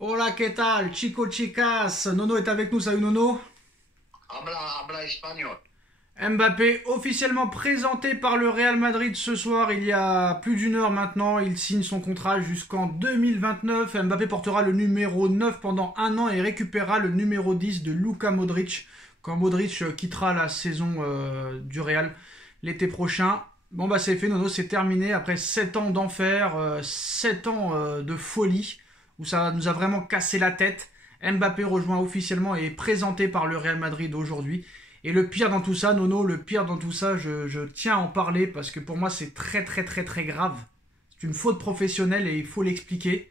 Hola, ¿qué tal? Chico, chicas. Nono est avec nous. Salut Nono. Habla español. Mbappé officiellement présenté par le Real Madrid ce soir, il y a plus d'une heure maintenant. Il signe son contrat jusqu'en 2029. Mbappé portera le numéro 9 pendant un an et récupérera le numéro 10 de Luka Modric quand Modric quittera la saison du Real l'été prochain. Bon bah c'est fait Nono, c'est terminé après 7 ans d'enfer, 7 ans de folie où ça nous a vraiment cassé la tête. Mbappé rejoint officiellement et est présenté par le Real Madrid aujourd'hui. Et le pire dans tout ça, Nono, le pire dans tout ça, je tiens à en parler parce que pour moi c'est très très très très grave. C'est une faute professionnelle et il faut l'expliquer.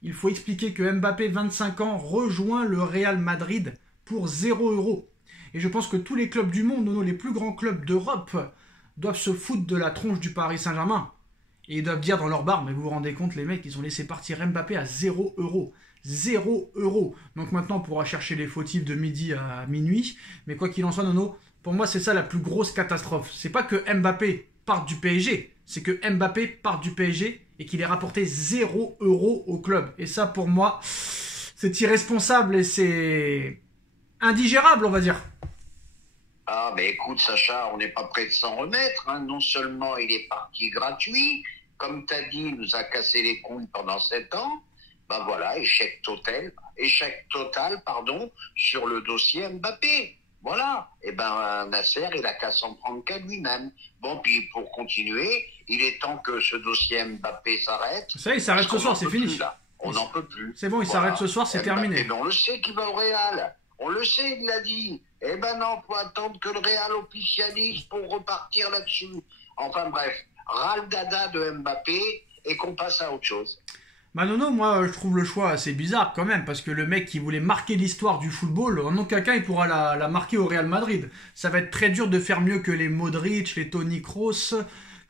Il faut expliquer que Mbappé, 25 ans, rejoint le Real Madrid pour 0 €. Et je pense que tous les clubs du monde, Nono, les plus grands clubs d'Europe, doivent se foutre de la tronche du Paris Saint-Germain. Et ils doivent dire dans leur bar, mais vous vous rendez compte, les mecs, ils ont laissé partir Mbappé à 0 €. 0 €. Donc maintenant, on pourra chercher les fautifs de midi à minuit. Mais quoi qu'il en soit, Nono, pour moi, c'est ça la plus grosse catastrophe. C'est pas que Mbappé parte du PSG, c'est que Mbappé parte du PSG et qu'il ait rapporté 0 € au club. Et ça, pour moi, c'est irresponsable et c'est indigérable, on va dire. Ah, mais écoute, Sacha, on n'est pas prêt de s'en remettre, hein. Non seulement il est parti gratuit, comme tu as dit, il nous a cassé les couilles pendant 7 ans. Ben voilà, échec total, pardon, sur le dossier Mbappé. Voilà. Et ben, Nasser, il a qu'à s'en prendre qu'à lui-même. Bon, puis pour continuer, il est temps que ce dossier Mbappé s'arrête. Ça, il Parce s'arrête ce qu'on soir, n'en c'est peut plus, fini. là. On n'en peut plus. C'est bon, il s'arrête Voilà. ce soir, c'est Mbappé, terminé. mais on le sait qu'il va au Real. On le sait, il l'a dit. Eh ben non, faut attendre que le Real officialise pour repartir là-dessus. Enfin bref, ras dada de Mbappé et qu'on passe à autre chose. Bah Nono, moi je trouve le choix assez bizarre quand même, parce que le mec qui voulait marquer l'histoire du football, en aucun cas il pourra la marquer au Real Madrid. Ça va être très dur de faire mieux que les Modric, les Toni Kroos,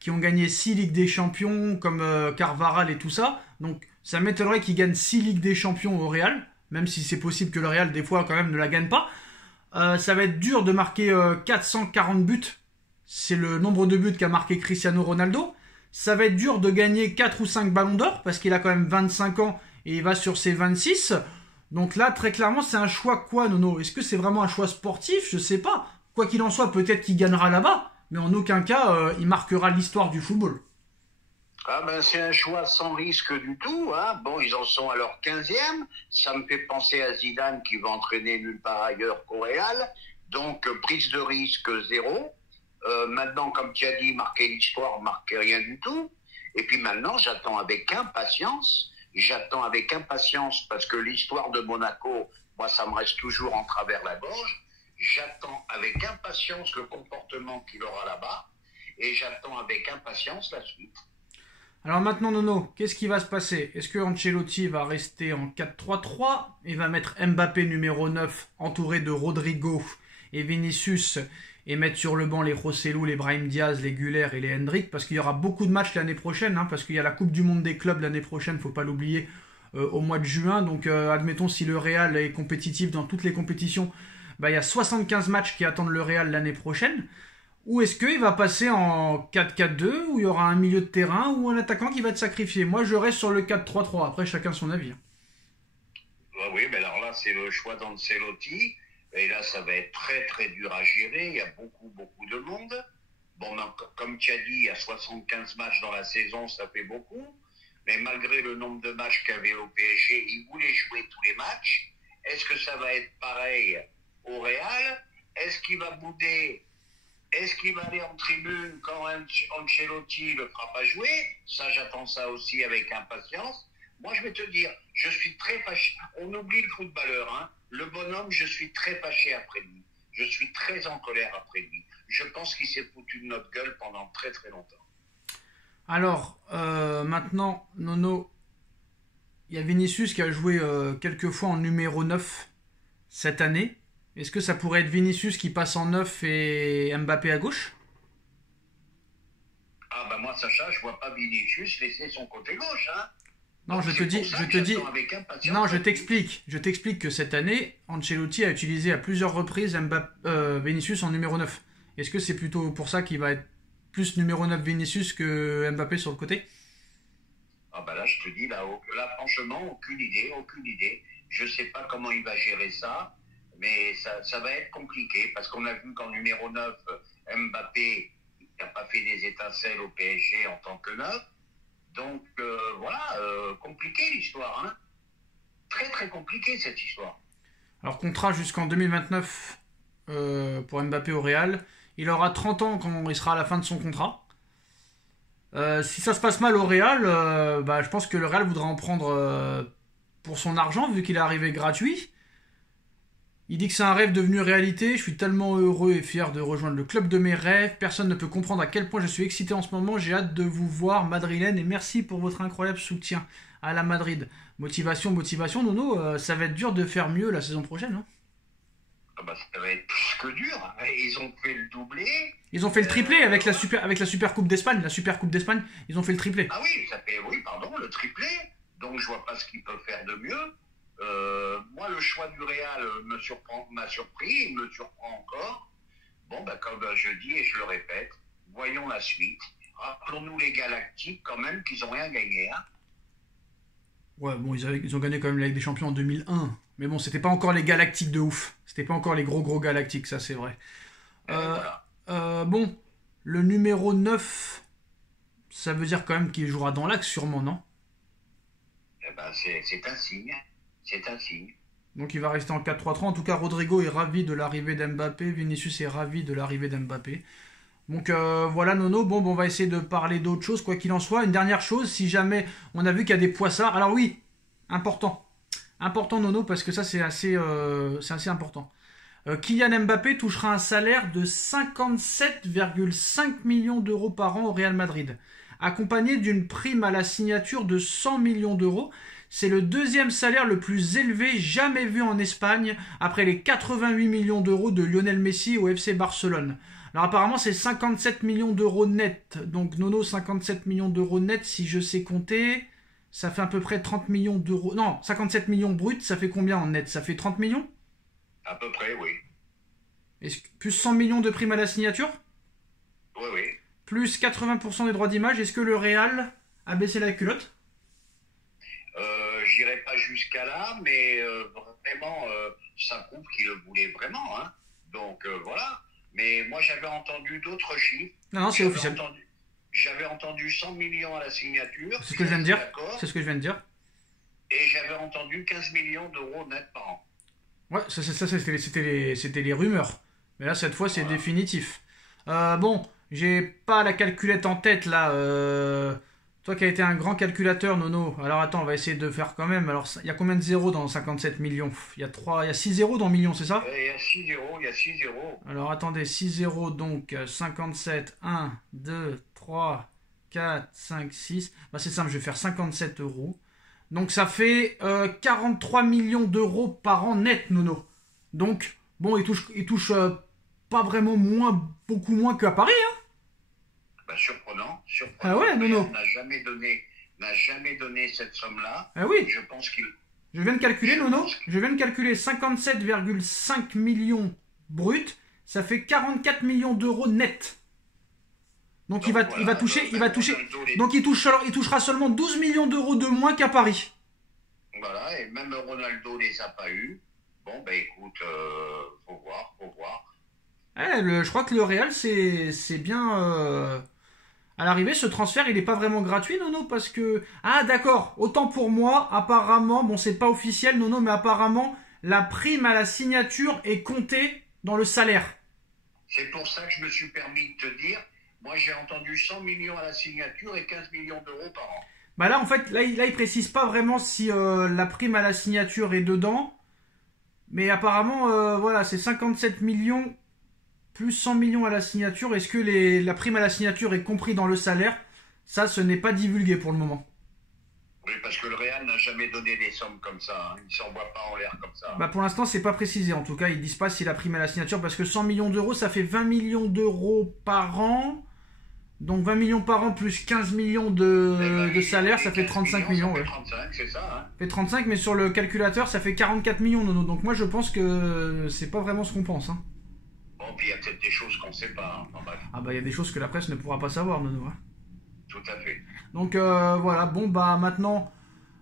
qui ont gagné 6 Ligues des Champions, comme Carvaral et tout ça. Donc ça m'étonnerait qu'il gagne 6 Ligues des Champions au Real, même si c'est possible que le Real des fois quand même ne la gagne pas. Ça va être dur de marquer 440 buts. C'est le nombre de buts qu'a marqué Cristiano Ronaldo. Ça va être dur de gagner 4 ou 5 ballons d'or parce qu'il a quand même 25 ans et il va sur ses 26. Donc là, très clairement, c'est un choix quoi, Nono? Est-ce que c'est vraiment un choix sportif? Je sais pas. Quoi qu'il en soit, peut-être qu'il gagnera là-bas, mais en aucun cas, il marquera l'histoire du football. Ah ben c'est un choix sans risque du tout, hein. Bon, ils en sont à leur 15e. Ça me fait penser à Zidane qui va entraîner nulle part ailleurs qu'au Real. Donc prise de risque zéro. Maintenant, comme tu as dit, marquer l'histoire, marquer rien du tout. Et puis maintenant, j'attends avec impatience parce que l'histoire de Monaco, moi, ça me reste toujours en travers la gorge. J'attends avec impatience le comportement qu'il aura là-bas et j'attends avec impatience la suite. Alors maintenant, Nono, qu'est-ce qui va se passer? Est-ce que Ancelotti va rester en 4-3-3 et va mettre Mbappé numéro 9 entouré de Rodrigo et Vinicius et mettre sur le banc les Rossellou, les Brahim Diaz, les Güler et les Hendrick parce qu'il y aura beaucoup de matchs l'année prochaine, hein, parce qu'il y a la Coupe du Monde des clubs l'année prochaine, faut pas l'oublier, au mois de juin. Donc admettons si le Real est compétitif dans toutes les compétitions, bah, il y a 75 matchs qui attendent le Real l'année prochaine. Ou est-ce qu'il va passer en 4-4-2, où il y aura un milieu de terrain ou un attaquant qui va être sacrifié? Moi, je reste sur le 4-3-3. Après, chacun son avis. Ah oui, mais alors là, c'est le choix d'Ancelotti. Et là, ça va être très, très dur à gérer. Il y a beaucoup, beaucoup de monde. Bon, ben, comme tu as dit, il y a 75 matchs dans la saison, ça fait beaucoup. Mais malgré le nombre de matchs qu'il y avait au PSG, il voulait jouer tous les matchs. Est-ce que ça va être pareil au Real? Est-ce qu'il va bouder? Est-ce qu'il va aller en tribune quand Ancelotti le fera pas jouer? Ça, j'attends ça aussi avec impatience. Moi, je vais te dire, je suis très fâché. On oublie le footballeur, hein. Le bonhomme, je suis très fâché après lui. Je suis très en colère après lui. Je pense qu'il s'est foutu de notre gueule pendant très très longtemps. Alors, maintenant, Nono, il y a Vinicius qui a joué quelques fois en numéro 9 cette année. Est-ce que ça pourrait être Vinicius qui passe en 9 et Mbappé à gauche? Ah bah moi, Sacha, je vois pas Vinicius laisser son côté gauche, hein. Non, Donc je te c'est dis, pour ça je que te dis, j'attends avec non, impatience la suite. je t'explique que cette année, Ancelotti a utilisé à plusieurs reprises Vinicius en numéro 9. Est-ce que c'est plutôt pour ça qu'il va être plus numéro 9 Vinicius que Mbappé sur le côté? Ah bah là, je te dis, là franchement, aucune idée, aucune idée. Je ne sais pas comment il va gérer ça, mais ça va être compliqué, parce qu'on a vu qu'en numéro 9, Mbappé n'a pas fait des étincelles au PSG en tant que neuf. Donc voilà, compliqué l'histoire, hein. Très très compliqué cette histoire. Alors, contrat jusqu'en 2029 pour Mbappé au Real. Il aura 30 ans quand il sera à la fin de son contrat. Si ça se passe mal au Real, bah, je pense que le Real voudra en prendre pour son argent, vu qu'il est arrivé gratuit. Il dit que c'est un rêve devenu réalité. Je suis tellement heureux et fier de rejoindre le club de mes rêves. Personne ne peut comprendre à quel point je suis excité en ce moment. J'ai hâte de vous voir, madrilène, et merci pour votre incroyable soutien à la Madrid. Motivation, motivation, Nono, ça va être dur de faire mieux la saison prochaine. Hein. Ah bah, ça va être plus que dur. Ils ont fait le doublé. Ils ont fait le triplé avec la Super Coupe d'Espagne. La Super Coupe d'Espagne, ils ont fait le triplé. Ah oui, oui, pardon, le triplé. Donc je vois pas ce qu'ils peuvent faire de mieux. Moi, le choix du Real m'a surpris, il me surprend encore. Bon, bah, comme je dis et je le répète, voyons la suite. Rappelons-nous les Galactiques quand même qu'ils n'ont rien gagné. Hein. Ouais, bon, ils ont gagné quand même la Ligue des Champions en 2001. Mais bon, c'était pas encore les Galactiques de ouf. C'était pas encore les gros Galactiques, ça c'est vrai. Voilà. Bon, le numéro 9, ça veut dire quand même qu'il jouera dans l'axe sûrement, non? Eh ben, c'est un signe. C'est un signe. Donc il va rester en 4-3-3. En tout cas, Rodrigo est ravi de l'arrivée d'Mbappé. Vinicius est ravi de l'arrivée d'Mbappé. Donc voilà Nono, bon, on va essayer de parler d'autre chose, quoi qu'il en soit. Une dernière chose, si jamais on a vu qu'il y a des poissards. Alors oui, important. Important Nono, parce que ça c'est assez important. Kylian Mbappé touchera un salaire de 57,5 millions d'euros par an au Real Madrid, accompagné d'une prime à la signature de 100 millions d'euros. C'est le deuxième salaire le plus élevé jamais vu en Espagne, après les 88 millions d'euros de Lionel Messi au FC Barcelone. Alors apparemment c'est 57 millions d'euros net. Donc Nono, 57 millions d'euros net, si je sais compter, ça fait à peu près 30 millions d'euros. Non, 57 millions bruts, ça fait combien en net? Ça fait 30 millions? À peu près, oui. Plus 100 millions de primes à la signature? Oui, oui. Plus 80% des droits d'image. Est-ce que le Real a baissé la culotte? J'irai pas jusqu'à là, mais vraiment, ça prouve qu'il le voulait vraiment. Hein. Donc voilà. Mais moi, j'avais entendu d'autres chiffres. Non, c'est officiel. J'avais entendu 100 millions à la signature. C'est ce que je viens de dire. C'est ce que je viens de dire. Et j'avais entendu 15 millions d'euros net par an. Ouais, ça c'était les rumeurs. Mais là, cette fois, c'est voilà. Définitif. Bon, j'ai pas la calculette en tête, là. Toi qui as été un grand calculateur, Nono. Alors attends, on va essayer de faire quand même. Alors, il y a combien de zéros dans 57 millions? Il y a 6 zéros dans millions, c'est ça? Il y a 6 zéros, il y a 6 zéros. Alors attendez, 6 zéros, donc 57, 1, 2, 3, 4, 5, 6. Bah, c'est simple, je vais faire 57 euros. Donc ça fait 43 millions d'euros par an net, Nono. Donc, bon, il touche pas vraiment beaucoup moins qu'à Paris, hein. Bah, surprenant. Ah ouais, Nono. N'a jamais donné cette somme-là. Ah oui. Je pense qu'il... Je viens de calculer, Nono. Je viens de calculer 57,5 millions bruts. Ça fait 44 millions d'euros net. Donc il va toucher. Donc il touchera seulement 12 millions d'euros de moins qu'à Paris. Voilà, et même Ronaldo les a pas eu. Bon, ben écoute, faut voir. Je crois que le Real, c'est bien... À l'arrivée, ce transfert, il n'est pas vraiment gratuit, Nono, parce que... Ah, d'accord, autant pour moi, apparemment, bon, c'est pas officiel, Nono, mais apparemment, la prime à la signature est comptée dans le salaire. C'est pour ça que je me suis permis de te dire, moi j'ai entendu 100 millions à la signature et 15 millions d'euros par an. Bah là, en fait, là il précise pas vraiment si la prime à la signature est dedans, mais apparemment, c'est 57 millions... plus 100 millions à la signature. Est-ce que la prime à la signature est compris dans le salaire? Ça, ce n'est pas divulgué pour le moment. Oui, parce que le Real n'a jamais donné des sommes comme ça. Hein. Il ne s'envoie pas en l'air comme ça. Bah pour l'instant, c'est pas précisé. En tout cas, ils disent pas si la prime à la signature, parce que 100 millions d'euros, ça fait 20 millions d'euros par an. Donc 20 millions par an plus 15 millions de salaire, ça fait 35 millions. Ça fait 35, c'est ça. Hein. Ça fait 35, mais sur le calculateur, ça fait 44 millions, Nono. Donc moi, je pense que c'est pas vraiment ce qu'on pense. Hein. Bon, puis il y a peut-être des choses qu'on ne sait pas. Hein. Enfin, ah bah il y a des choses que la presse ne pourra pas savoir, Nono. Hein. Tout à fait. Donc voilà, bon bah maintenant,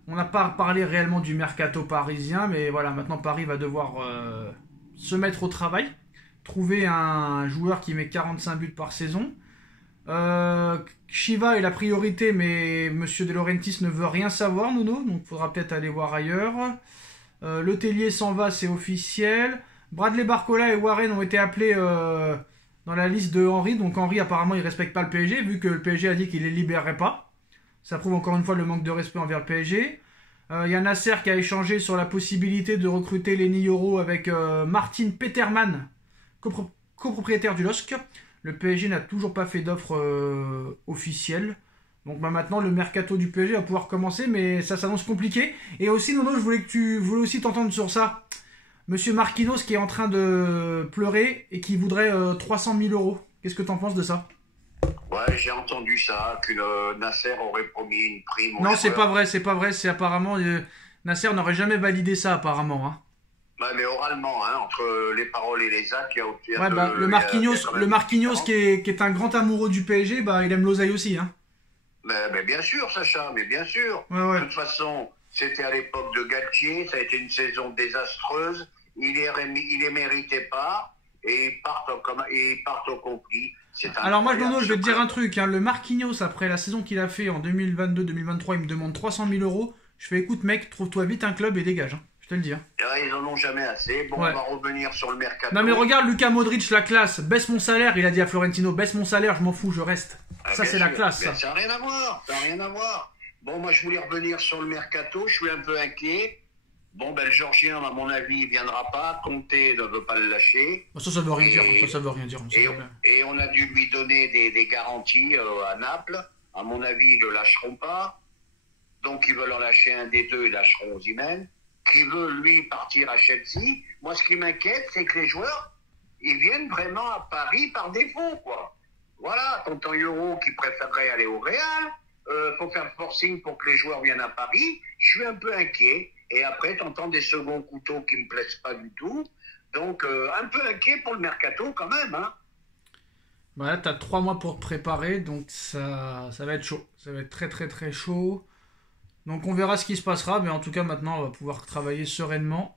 on n'a pas parlé réellement du mercato parisien, mais voilà, maintenant Paris va devoir se mettre au travail, trouver un joueur qui met 45 buts par saison. Chiva est la priorité, mais Monsieur De Laurentiis ne veut rien savoir, Nuno, donc il faudra peut-être aller voir ailleurs. Le Tellier s'en va, c'est officiel. Bradley Barcola et Warren ont été appelés dans la liste de Henry, donc Henry apparemment il respecte pas le PSG, vu que le PSG a dit qu'il les libérerait pas. Ça prouve encore une fois le manque de respect envers le PSG. Il y a Nasser qui a échangé sur la possibilité de recruter Lenny Yoro avec Martin Peterman, copropriétaire du LOSC. Le PSG n'a toujours pas fait d'offre officielle. Donc bah, maintenant, le mercato du PSG va pouvoir commencer, mais ça s'annonce compliqué. Et aussi, Nono, je voulais aussi t'entendre sur ça. Monsieur Marquinhos qui est en train de pleurer et qui voudrait 300 000 euros. Qu'est-ce que t'en penses de ça? Ouais, j'ai entendu ça, que Nasser aurait promis une prime. Non, c'est pas vrai, c'est pas vrai. C'est apparemment... Nasser n'aurait jamais validé ça, apparemment. Hein. Ouais, mais oralement, hein, entre les paroles et les actes, il y a aucun... Ouais, bah, le Marquinhos qui est un grand amoureux du PSG, bah, il aime l'oseille aussi. Hein. Mais bien sûr, Sacha, mais bien sûr. Ouais. De toute façon, c'était à l'époque de Galtier, ça a été une saison désastreuse. Il les méritait pas et ils partent au complet. Alors moi, Nono, je vais te dire un truc. Hein, le Marquinhos, après la saison qu'il a fait en 2022-2023, il me demande 300 000 euros. Je fais, écoute mec, trouve-toi vite un club et dégage. Hein. Je te le dis. Hein. Ils en ont jamais assez. Bon, ouais. On va revenir sur le mercato. Non mais regarde Luka Modric, la classe. Baisse mon salaire, il a dit à Florentino. Baisse mon salaire, je m'en fous, je reste. Ça c'est la classe. Ça n'a rien à voir. Ça n'a rien à voir. Bon, moi je voulais revenir sur le mercato. Je suis un peu inquiet. Bon, ben le Georgien, à mon avis, il viendra pas. Conte ne veut pas le lâcher. Ça veut rien dire. Ça veut rien dire. Et on a dû lui donner des garanties à Naples. À mon avis, ils ne le lâcheront pas. Donc, ils veulent en lâcher un des deux, ils lâcheront Osimhen. Qui veut, lui, partir à Chelsea. Moi, ce qui m'inquiète, c'est que les joueurs, ils viennent vraiment à Paris par défaut, quoi. Voilà, tonton Euro qui préférerait aller au Real. Faut faire le forcing pour que les joueurs viennent à Paris. Je suis un peu inquiet. Et après, t'entends des seconds couteaux qui me plaisent pas du tout. Donc, un peu inquiet pour le mercato quand même, hein. Bah là, t'as 3 mois pour te préparer, donc ça va être chaud. Ça va être très très très chaud. Donc on verra ce qui se passera, mais en tout cas maintenant on va pouvoir travailler sereinement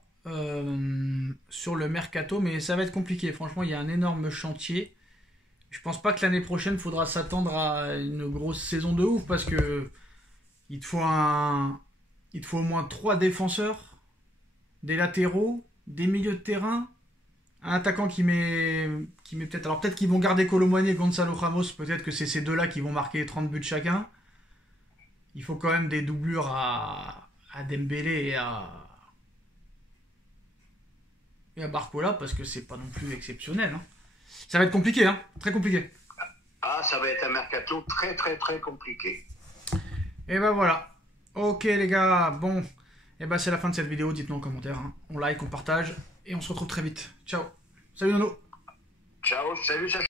sur le mercato, mais ça va être compliqué. Franchement, il y a un énorme chantier. Je pense pas que l'année prochaine il faudra s'attendre à une grosse saison de ouf, parce que il te faut au moins 3 défenseurs, des latéraux, des milieux de terrain, un attaquant qui met peut-être... Alors peut-être qu'ils vont garder Colomboigny et Gonzalo Ramos, peut-être que c'est ces deux-là qui vont marquer 30 buts chacun. Il faut quand même des doublures à Dembélé et à Barcola, parce que c'est pas non plus exceptionnel. Hein. Ça va être compliqué, hein, très compliqué. Ah, ça va être un mercato très très très compliqué. Et ben voilà. Ok les gars, bon. Et ben c'est la fin de cette vidéo, dites-nous en commentaire. Hein. On like, on partage, et on se retrouve très vite. Ciao. Salut Nono. Ciao, salut.